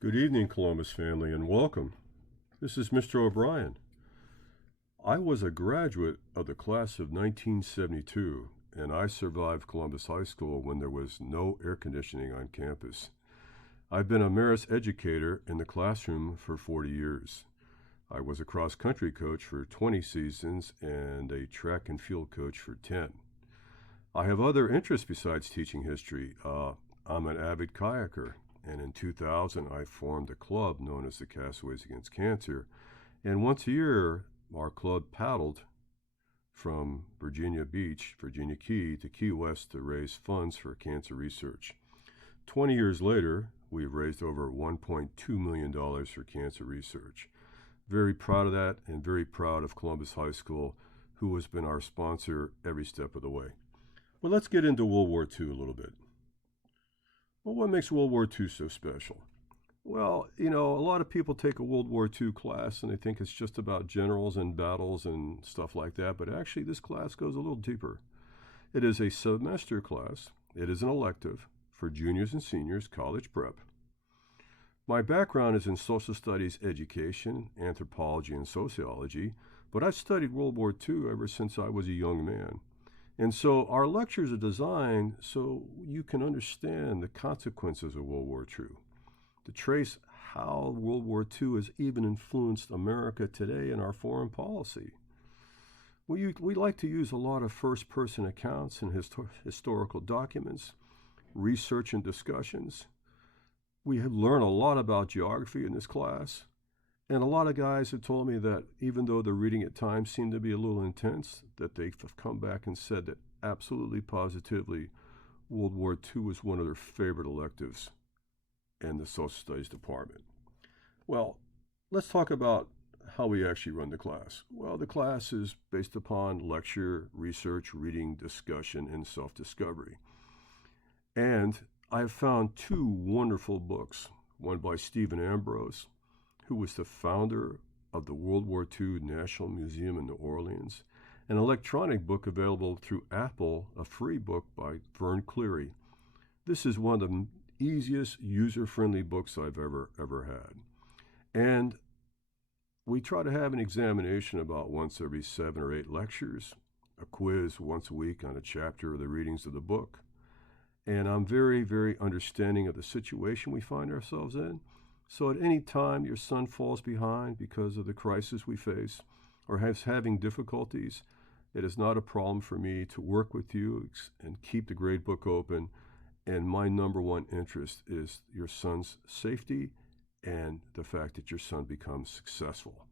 Good evening, Columbus family, and welcome. This is Mr. O'Brien. I was a graduate of the class of 1972, and I survived Columbus High School when there was no air conditioning on campus. I've been a Marist educator in the classroom for 40 years. I was a cross-country coach for 20 seasons and a track and field coach for 10. I have other interests besides teaching history. I'm an avid kayaker, and in 2000 I formed a club known as the Castaways Against Cancer, and once a year our club paddled from Virginia Beach, Virginia Key, to Key West to raise funds for cancer research. 20 years later, we've raised over $1.2 million for cancer research. Very proud of that, and very proud of Columbus High School, who has been our sponsor every step of the way. Well, let's get into World War II a little bit. Well, what makes World War II so special? Well, a lot of people take a World War II class and they think it's just about generals and battles and stuff like that, but actually this class goes a little deeper. It is a semester class. It is an elective for juniors and seniors, college prep. My background is in social studies education, anthropology, and sociology, but I've studied World War II ever since I was a young man. And so our lectures are designed so you can understand the consequences of World War II, to trace how World War II has even influenced America today in our foreign policy. We like to use a lot of first-person accounts and historical documents, research and discussions. We learn a lot about geography in this class, and a lot of guys have told me that even though the reading at times seemed to be a little intense, that they've come back and said that absolutely positively World War II was one of their favorite electives in the social studies department. Well, let's talk about how we actually run the class. Well, the class is based upon lecture, research, reading, discussion, and self-discovery. And I've found two wonderful books, one by Stephen Ambrose, who was the founder of the World War II National Museum in New Orleans, an electronic book available through Apple, a free book by Vern Cleary. This is one of the easiest, user-friendly books I've ever had. And we try to have an examination about once every 7 or 8 lectures, a quiz once a week on a chapter of the readings of the book. And I'm very, very understanding of the situation we find ourselves in. So at any time your son falls behind because of the crisis we face or is having difficulties, it is not a problem for me to work with you and keep the grade book open. And my number one interest is your son's safety and the fact that your son becomes successful.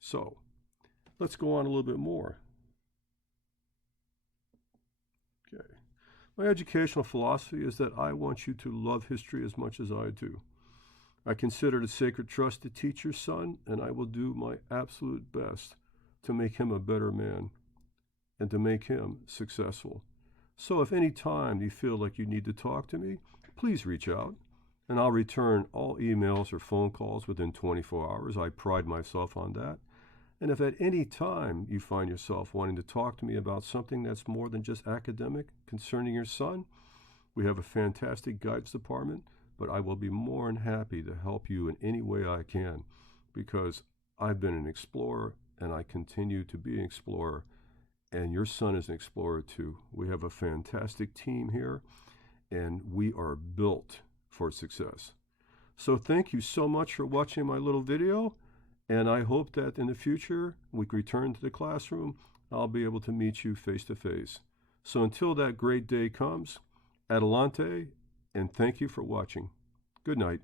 So let's go on a little bit more. Okay. My educational philosophy is that I want you to love history as much as I do. I consider it a sacred trust to teach your son, and I will do my absolute best to make him a better man and to make him successful. So if any time you feel like you need to talk to me, please reach out, and I'll return all emails or phone calls within 24 hours. I pride myself on that. And if at any time you find yourself wanting to talk to me about something that's more than just academic concerning your son, we have a fantastic guidance department, but I will be more than happy to help you in any way I can, because I've been an explorer and I continue to be an explorer, and your son is an explorer too. We have a fantastic team here, and we are built for success. So thank you so much for watching my little video, and I hope that in the future we return to the classroom, I'll be able to meet you face to face. So until that great day comes, Adelante, and thank you for watching. Good night.